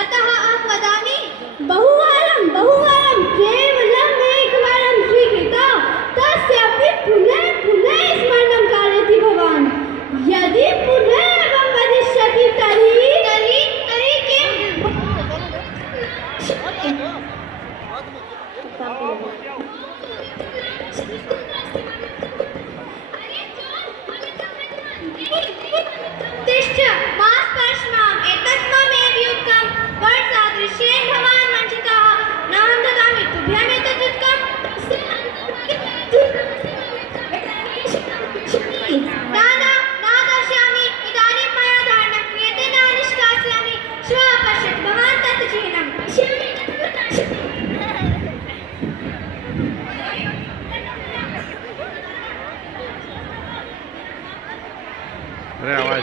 अतः अहं वदामि बहुवारं केवलम् एकवारं स्वीकृता तस्यापि पुनः पुनः स्मरणं कारयति भवान्। यदि पुनः एवं वदिष्यति तर्हि किम्? तिष्ठ मा स्पर्श माम् एतत् ममेव युक्तं वटसादृश्येन भवान् वञ्चितः नाहं ददामि तुभ्यम् एतदुक्तं न दर्शयामि इदानीं मया धारणं क्रियते न निष्कासयामि श्वः पश्यतु भवान् तत् चिह्नम् अरे आवाज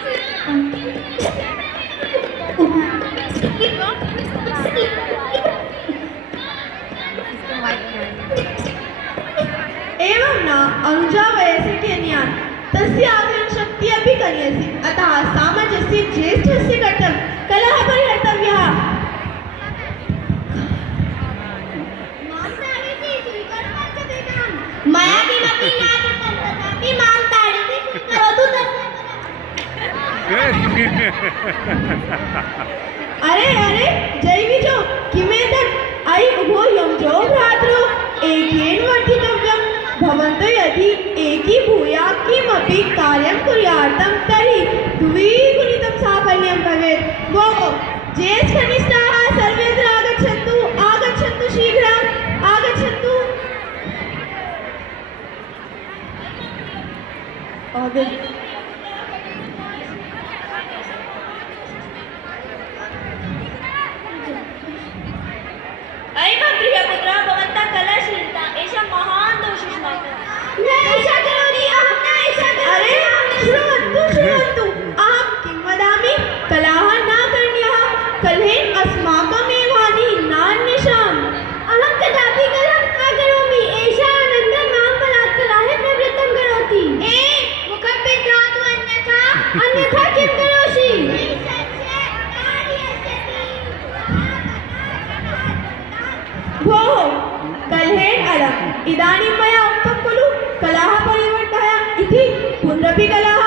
एवं न अनुजा वयसि केन्यान् तस्य आग्रहशक्तिः अपि करिष्यसि। अतः सामञ्जस्य ज्येष्ठस्य कर्तव्यं कलहः परिहर्तव्यः। मया किमपि न कृतं तथापि मां ताडयति करोतु तस्य अरे जय विजो किमेतत् अयि उभयोः जो भ्रातरो एकेन वर्तितव्यं। भवन्तः यदि एकीभूया किमपि कार्यं कुर्यातं तर्हि द्विगुणितं साफल्यं भवेत्। भोः ज्येष्ठकनिष्ठाः सर्वेऽत्र आगच्छन्तु शीघ्रम् आगच्छन्तु। अयि मम प्रियपुत्र भवन्तः कलहशीलता एषा महान् दोषयुष्माकः अरे शृण्वन्तु अहं किं वदामि कलहः न करणीयः। कलहेन अस्माकमेव हानिः नान्येषाम्। अहं कदापि कलहं न करोमि। एषा आनन्दः मां बलात्काराय प्रवृत्तं करोति। मुखं पिधातु अन्यथा किं करोषि? भोः कलहेन अलम् इदानीं मया उक्तं खलु कलहः परिवर्तय इति। पुनरपि कलहः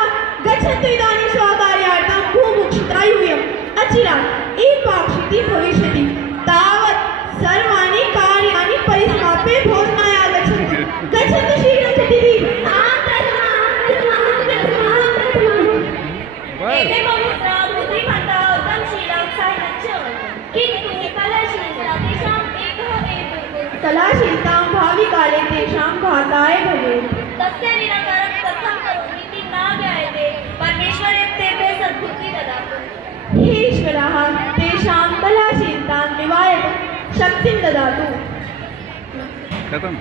गच्छन्तु इदानीं स्वकार्यार्थं भूमुक्षिता यूयम् अचिरात् एपाक्षितिः भविष्यति। तावत् सर्वाणि कार्याणि परिसमाप्य भोजनाय आगच्छन्तु। गच्छन्तु शीघ्रं झटिति। एते पवित्रा बुद्धिमन्तः उद्यमशीला उत्साहिनश्च किन्तु कलहशीलता तेषाम् एकः एव कलाशीलतां भाविकाले तेषां घाताय भवेत्। तस्य निराकरणं कथं करोमि इति न ज्ञायते परमेश्वरे तेभ्यः सद्बुद्धिं ददातु हे ईश्वरः तेषां कलाशीलतां निवारयितुं शक्तिं ददातु। खत्म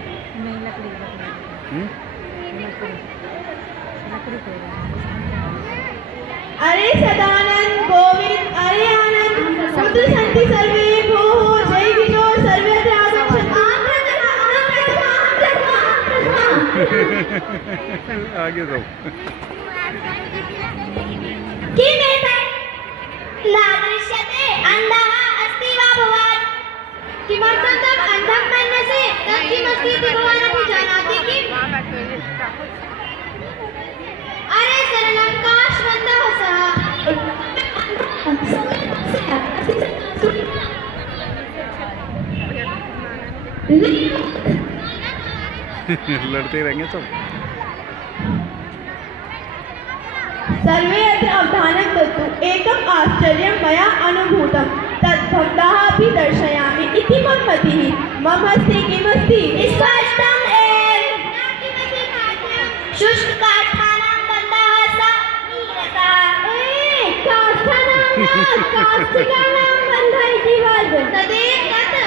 अरे सदानंद गोविंद अरे आनंद पुत्र सन्ति सर्वे भोः जय विजो सर्वे अत्र आगच्छन्तु। आगे जाओ किमेतत् न दृश्यते अन्धः अस्ति वा भवान् किमर्थं तम् अन्धं मन्यसे तत् किमस्ति इति भवान् अपि जानाति किम् अरे सरलं काश्वन्तः सः लड़ते रहेंगे सब। सर्वे अत्र अवधानं दत्तु। एकम् आश्चर्यं मया अनुभूतं तत् भवन्तः अपि दर्शयामि इति मम मतिः। मम हस्ते किमस्ति? स्पष्टम् एव न किमपि कार्यं शुष्ककाष्ठानां बन्धः स नीरसः काष्ठानां न काष्ठिकानां बन्धः इति वद। तदेव तत्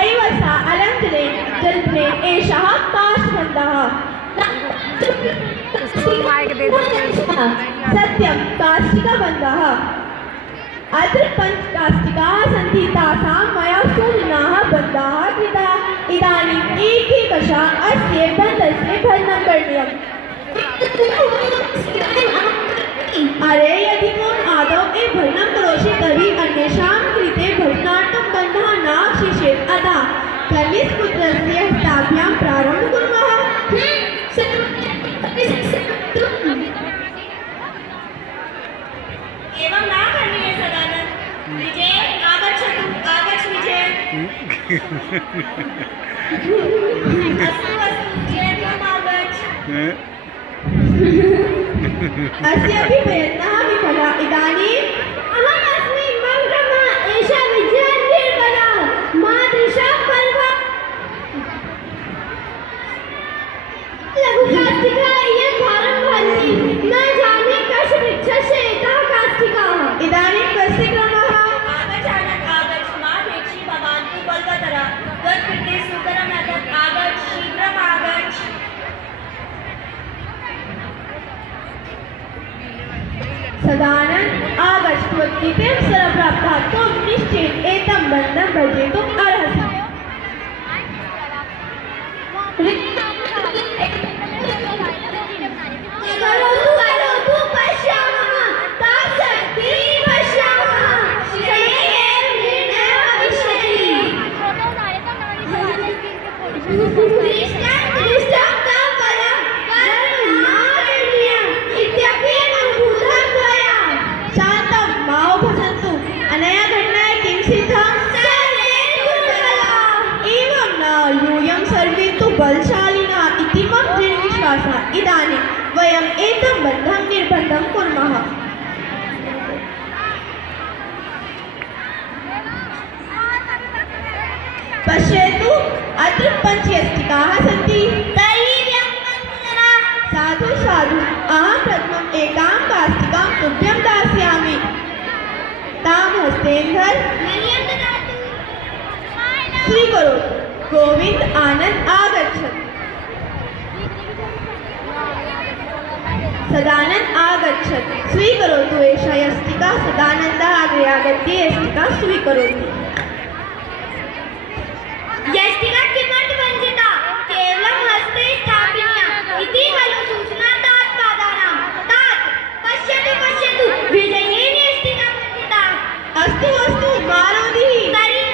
ऐवसा अलङ्कृते जल्पने एषः काष्ठबन्धः। सत्यं काष्ठिकबन्धः। अत्र पञ्चकाष्ठिकाः सन्ति तासां मया सुनिनाः बन्धाः कृताः। इदानीम् एकैकशः अस्य बन्धस्य भरणं करणीयम्। ए भजनं करोषि तर्हि अन्येषां कृते भजनार्थं बन्धः नाक्षिषेत् अतः कनिष्ठपुत्रस्य हस्ताभ्यां प्रारम्भं कुर्मः। एवं न करणीय सदानंद। विजय आगच्छतु, आगच्छ विजय। अस्तु अस्तु जय त्वम् आगच्छ। अस्यापि प्रयत्नः विफलः। इदानीम् अहमस्मि मङ्गमा एषा विजयनिर्भरा मादृशा पर्व लघुकाष्ठिका इयं भारं वहन्ति न जाने कस्य वृक्षस्य एताः काष्ठिकाः। इदानीं कस्य क्रमः? आगच्छ आनन्द आगच्छ मा भेक्षि भवान् तु बलवतरः त्वत्कृते सुकरम् एतत् आगच्छ शीघ्रम् आगच्छ। सदानंद आगच्छ त्वत्कृते सरप्राप्तः त्वं निश्चयेन एतं बन्धं भजेतुम् अर्हसि। करोतु पश्यामः तत्सन्ति पश्यामः श्रेये एव निर्णयः भविष्यति। दृष्टं तं फलं कर्मणारण्यम् इत्यपि अनुभूतं त्वया। शान्तं मा उपसन्तु। अनया घटनाया किं सिद्धं? सर्वे दुर्बलाः। एवं न यूयं सर्वे तु बलशालिनः इति मम दृढविश्वासः। इदानीं वयम् एतं बन्धं निर्बन्धं कुर्मः। पश्यतु अत्र पञ्चयष्टिकाः सन्ति। तर्हि व्यक्तञ्जना साधु साधु अहं प्रथमम् एकां काष्ठिकां तुभ्यं दास्यामि। तां हस्तेन धर। मह्यं ददातु। स्वीकरोतु। गोविन्द आनन्द आगच्छतु। सदानंद आगच्छतु। स्वीकरोतु एषा यष्टिका। सदानन्दः अग्रे आगत्य यष्टिका स्वीकरोति। यष्टिका किमर्थं वञ्चिता? केवलं हस्ते स्थापनीया इति खलु सूचना तात् पादानां। तात् पश्यतु विजयेन यष्टिका वञ्चिता। अस्तु अस्तु मा रोदिहि। तर्हि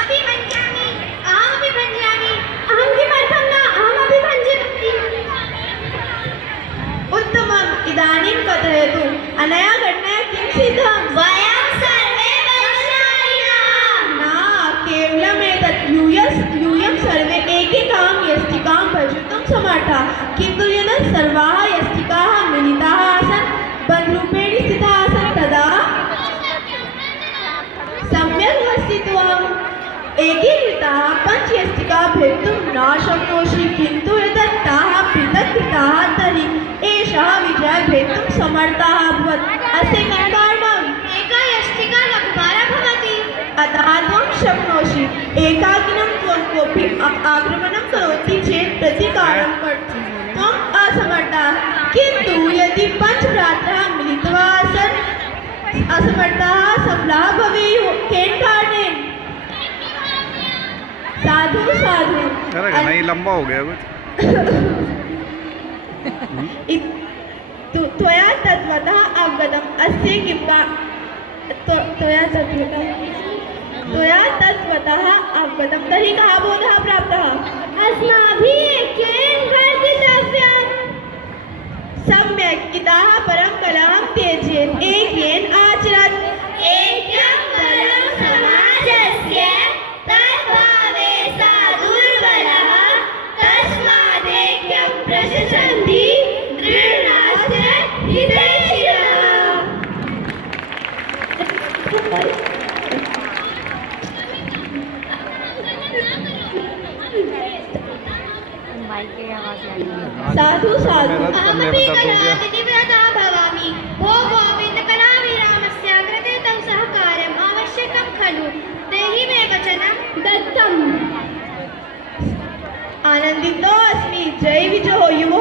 अपि भञ्जामि, अहमपि भञ्जामि। अहं किमर्थं न? अहमपि भञ्जामि। उत्तमम्। इदानीं कथयतु अनया घटनया किं सिद्धं? वयं सर्वे बलशालिनः। न केवलमेतत् यूयं सर्वे एकैकां यष्टिकां भजितुं समर्थाः। किन्तु यदा सर्वाः यष्टिकाः मिलिताः आसन् बन्धरूपेण स्थिताः आसन् तदा सम्यक् हसित्वा एकीकृताः पञ्चयष्टिकाः भेदितुं न शक्नोषि। किन्तु यदा ताः पृथक् कृताः तर्हि एषः विजयः भेदितुं समर्थः अभवत्। अस्य किं कारणम्? एका यष्टिका लघुभारा भवति। अतः त्वं शक्नोषि। एकाकिनं त्वं कोऽपि आक्रमणं करोति चेत् प्रतीकारं कर्तुं त्वम् असमर्थः। किन्तु यदि पञ्चभ्रातरः मिलित्वा आसन् असमर्थाः सफलाः भवेयुः। केन कारणेन? साधु साधु चलेगा नहीं लंबा हो गया कुछ। त्वया तत्त्वतः अवगतम्। अस्य किं त्वया तत्त्वतः अवगतं तर्हि कः बोधः प्राप्तः? अस्माभिः एकेन वर्धितव्यम्। सम्यक्। इतः परं कलहं त्यजेत्। एकेन आचरत्। एकं वरं समाजस्य तद्भावे सा दुर्बलः तस्मादेकं प्रशसन्ति दृढराष्ट्र हितैषिणः। साधु साधु अहमपि कलाविधिव्रतः भवामि। भो गोविन्द कलाविरामस्य कृते तव सहकारम् आवश्यकं खलु। देहि मे वचनं दत्तम्। आनन्दितो अस्मि। जय विजयो युव